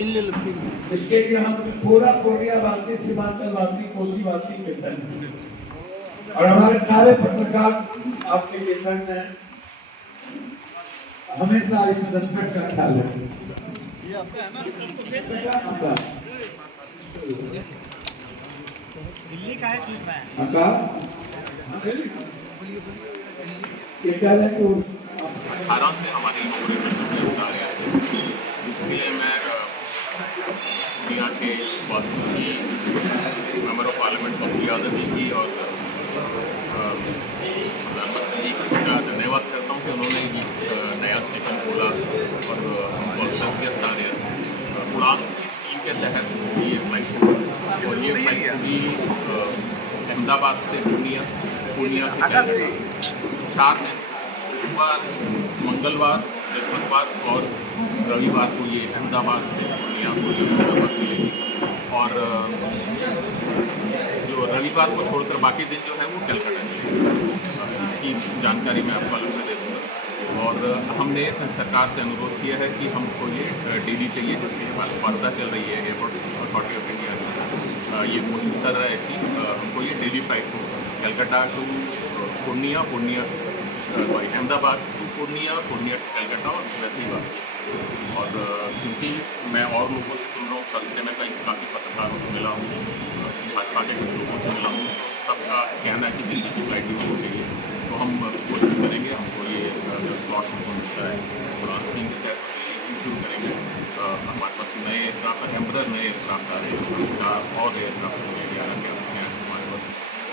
इसके लिए हम पूरा पूर्णिया वासी, सीमांचल वासी, कोसी वासी कृतज्ञ हैं। और हमारे सारे पत्रकार आपके कृतज्ञ हैं, हमेशा इस रेस्पेक्ट का ख्याल रखें। दिल्ली का है चूज है ये क्या है तो 18 से हमारी इनॉग्रेशन आ गया है, जिसके लिए मैं दुनिया के वासी member of parliament Pappu Yadav ji की और प्रधानमंत्री जी का धन्यवाद करता हूँ कि उन्होंने ये नया स्टेशन खोला और हमको अवसर दिया सारे उड़ान की स्कीम के तहत ये फ्लाइट हुई और ये फ्लाइट हुई अहमदाबाद से पूर्णिया से 4 दिन, सोमवार, मंगलवार, बृहस्पतिवार और रविवार को ये अहमदाबाद से पूर्णिया अहमदाबाद मिलेगी। और जो रविवार को छोड़कर बाकी दिन जो है वो कलकत्ता मिलेगी। इसकी जानकारी मैं आपको अलग से दे दूँगा। और हमने सरकार से अनुरोध किया है कि हमको ये डेली चाहिए, जिसकी वार्ता चल रही है एयरपोर्ट अथॉरिटी ऑफ इंडिया की। ये कोशिश कर रहा है कि हमको ये डेली फ्लाइट हो Calcutta to Purnia, Ahmedabad to Purnia to Calcutta और वैसे ही वापस। और क्योंकि मैं और लोगों से सुन रहा हूँ, कल से मैं कई काफ़ी पत्रकारों से मिला हूँ, भाजपा के कुछ लोगों से मिला हूँ, सबका कहना है कि दिल्ली की फ्लाइट हो गई है। तो हम कोशिश करेंगे, हमको ये जो स्लॉट हमको मिलता है उड़ान स्कीम के तहत शुरू करेंगे। हमारे पास नए एयरक्राफ्ट टेम्परर नए एयरक्राफ्ट आ रहे हैं और एयरक्राफ्ट हैं हमारे पास।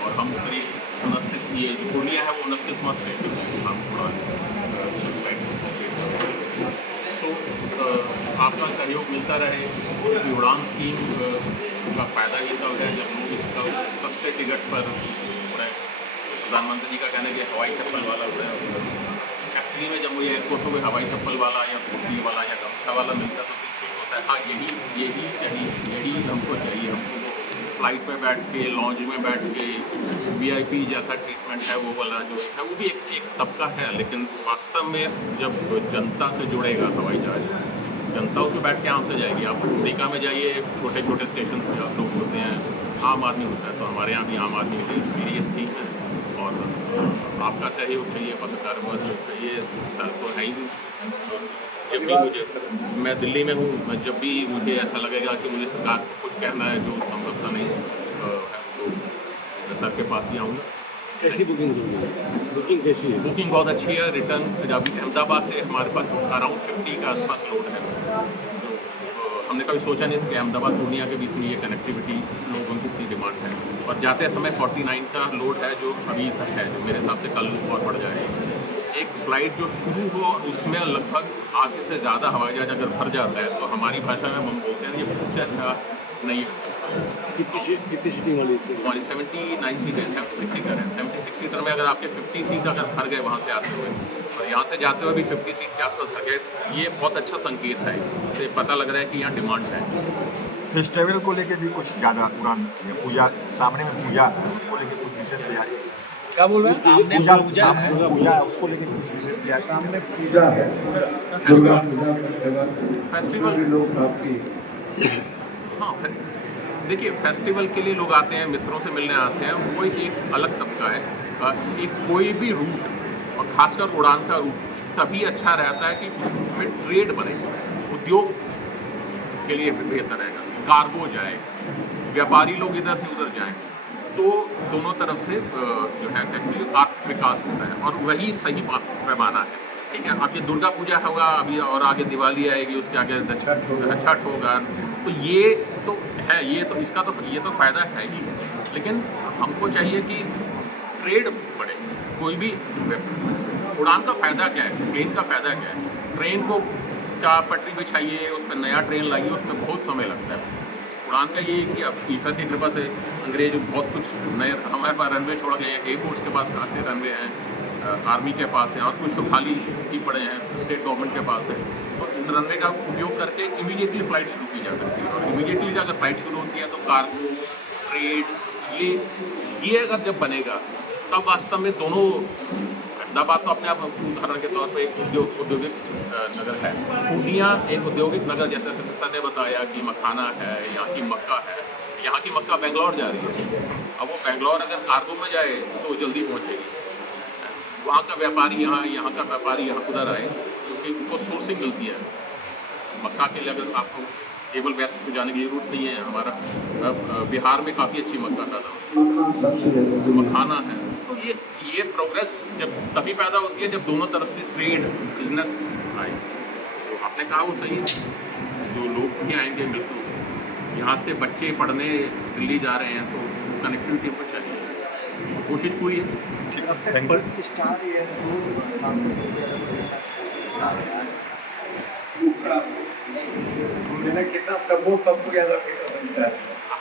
और हम करीब 29 ये जो पूर्णिया है वो 29 मार्च से हम थोड़ा सो आपका सहयोग मिलता रहे। क्योंकि उड़ान स्कीम का फ़ायदा ये तब है जब लोग इसका सस्ते टिकट पर उड़े। प्रधानमंत्री जी का कहना है कि हवाई चप्पल वाला उड़े। एक्चुअली में जब मुझे एयरपोर्ट पर हवाई चप्पल वाला या धोती वाला या गमछा वाला मिलता तो ठीक होता है। हाँ, यही चाहिए, यही हमको चाहिए। हमको फ्लाइट में बैठ के, लॉन्ज में बैठ के VIP जैसा ट्रीटमेंट है वो वाला जो है वो भी एक तबका है। लेकिन वास्तव में जब जनता से जुड़ेगा हवाई जहाज, जनता उसमें बैठ के आराम से जाएगी। आप अमेरिका में जाइए, छोटे छोटे स्टेशन पर आप लोग होते हैं, आम आदमी होता है, तो हमारे यहाँ भी आम आदमी होते हैं। इसके लिए स्कीम है और आपका सहयोग चाहिए, पत्रकार का सहयोग चाहिए, सर तो है ही। जब भी मैं दिल्ली में हूँ, जब भी मुझे ऐसा लगेगा कि मुझे सरकार को कुछ कहना है जो संभवतः नहीं है, तो मैं सर के पास ही आऊँगा। कैसी बुकिंग कैसी है? बुकिंग बहुत अच्छी है। रिटर्न अभी अहमदाबाद से हमारे पास अराउंड 50 के आसपास लोड है। तो हमने कभी सोचा नहीं था कि अहमदाबाद पूर्णिया के बीच में ये कनेक्टिविटी लोगों की इतनी डिमांड है। और जाते समय 49 का लोड है जो अभी तक है, जो मेरे हिसाब से कल और बढ़ जाएगा। एक फ़्लाइट जो शुरू हो उसमें लगभग आधे से ज़्यादा हवाई जहाज अगर भर जाता है तो हमारी भाषा में हम बोलते हैं ये इससे अच्छा नहीं हो सकता। कितनी सीटिंग वाली थी? हमारी 79 सीटर है, 76 सीटर है। 76 सीटर में अगर आपके 50 सीट अगर भर गए वहाँ से आते हुए और यहाँ से जाते हुए भी 50 सीट के आसपास भर गए, ये बहुत अच्छा संकेत है। इससे पता लग रहा है कि यहाँ डिमांड है। फेस्टिवल को लेकर भी कुछ ज़्यादा उड़ान, पूजा सामने में पूजा है, उसको लेकर कुछ विशेष तैयारी? क्या बोल रहे हैं? पूजा उसको लेकर कुछ विशेष तैयारी? सामने पूजा है, दुर्गा पूजा फेस्टिवल लोग आपकी। हाँ, देखिए फेस्टिवल के लिए लोग आते हैं, मित्रों से मिलने आते हैं, वो एक अलग तबका है। एक कोई भी रूट और खासकर उड़ान का रूट तभी अच्छा रहता है कि उसमें ट्रेड बने, उद्योग के लिए बेहतर रहेगा, कार्गो जाए, व्यापारी लोग इधर से उधर जाएं, तो दोनों तरफ से जो है एक्चुअली आर्थिक विकास होता है और वही सही पैमाना है। ठीक है, अब ये दुर्गा पूजा होगा अभी और आगे दिवाली आएगी, उसके आगे छठ होगा, तो ये तो है, ये तो इसका तो ये तो फ़ायदा है ही। लेकिन हमको चाहिए कि ट्रेड बढ़े। कोई भी उड़ान का फ़ायदा क्या है, ट्रेन का फ़ायदा क्या है? ट्रेन को क्या पटरी बिछाइए, उस पर नया ट्रेन लाइए, उसमें बहुत समय लगता है। उड़ान का ये है कि अब ईश्वर की कृपा से अंग्रेज बहुत कुछ नए हमारे पास रनवे छोड़ गए हैं, एयरफोर्स के पास खासे रनवे हैं, आर्मी के पास है और कुछ तो खाली ही पड़े हैं, स्टेट गवर्नमेंट के पास है। और इन रनवे का उपयोग करके इमीडिएटली फ़्लाइट शुरू की जा सकती है। और इमीडिएटली अगर फ़्लाइट शुरू होती है तो कार्गो, ट्रेड, ये अगर जब बनेगा तब वास्तव में दोनों अहमदाबाद तो अपने आप में उदाहरण के तौर पर एक औद्योगिक नगर है। पूर्णिया एक औद्योगिक नगर, जैसे सर ने बताया कि मखाना है, यहाँ की मक्का है। यहाँ की मक्का बेंगलोर जा रही है। अब वो बेंगलोर अगर कार्गो में जाए तो जल्दी पहुँचेगी। वहाँ का व्यापारी यहाँ का व्यापारी यहाँ उधर आए, क्योंकि उनको सोर्सिंग मिलती है मक्का के लिए। अगर आपको केवल वेस्ट को जाने की जरूरत नहीं है, हमारा बिहार में काफ़ी अच्छी मक्का पैदा होती है, मखाना है। तो ये प्रोग्रेस जब तभी पैदा होती है जब दोनों तरफ से ट्रेड बिजनेस आए। तो आपने कहा वो सही है, जो लोग भी आएंगे बिल्कुल, यहाँ से बच्चे पढ़ने दिल्ली जा रहे हैं तो कनेक्टिविटी पर चाहिए, कोशिश पूरी है। Thank you. स्टार एयर मैंने कितना सबको कम टुगेदर बनता है।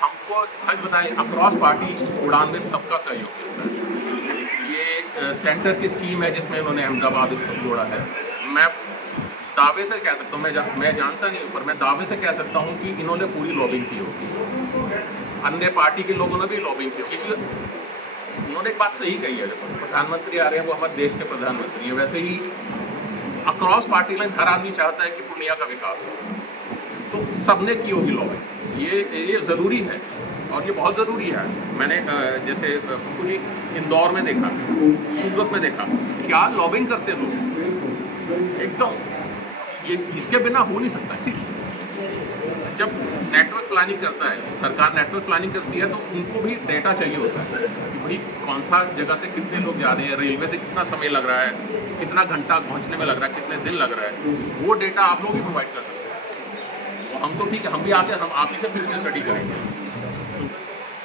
हमको सच बताएं, अक्रॉस पार्टी उड़ान में सबका सहयोग मिलता है। ये सेंटर की स्कीम है जिसमें उन्होंने अहमदाबाद इसको जोड़ा है। मैं दावे से कह सकता हूँ, मैं जानता नहीं हूँ, पर मैं दावे से कह सकता हूँ कि इन्होंने पूरी लॉबिंग की होगी, अन्य पार्टी के लोगों ने भी लॉबिंग की होगी। क्योंकि उन्होंने एक बात सही कही है, जब प्रधानमंत्री आ रहे हैं वो हमारे देश के प्रधानमंत्री हैं, वैसे ही अक्रॉस पार्टी लाइन हर आदमी चाहता है कि पूर्णिया का विकास हो, तो सबने की होगी लॉबिंग। ये ज़रूरी है और ये बहुत ज़रूरी है। मैंने जैसे पूरी इंदौर में देखा, सूरत में देखा, क्या लॉबिंग करते लोग एकदम, ये इसके बिना हो नहीं सकता। जब नेटवर्क प्लानिंग करता है सरकार, नेटवर्क प्लानिंग करती है तो उनको भी डेटा चाहिए होता है कि भाई कौन सा जगह से कितने लोग जा रहे हैं, रेलवे से कितना समय लग रहा है, कितना घंटा पहुंचने में लग रहा है, कितने दिन लग रहा है, वो डेटा आप लोग ही प्रोवाइड कर सकते हैं। तो हम तो ठीक है, हम भी आके हम आप ही से फिर स्टडी करेंगे। तो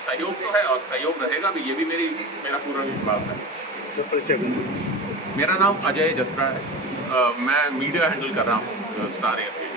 सहयोग तो है और सहयोग रहेगा भी, ये भी मेरा पूरा विश्वास है। सब परिचय करें। मेरा नाम अजय जसरा है, मैं मीडिया हैंडल कर रहा हूँ स्टार एयर।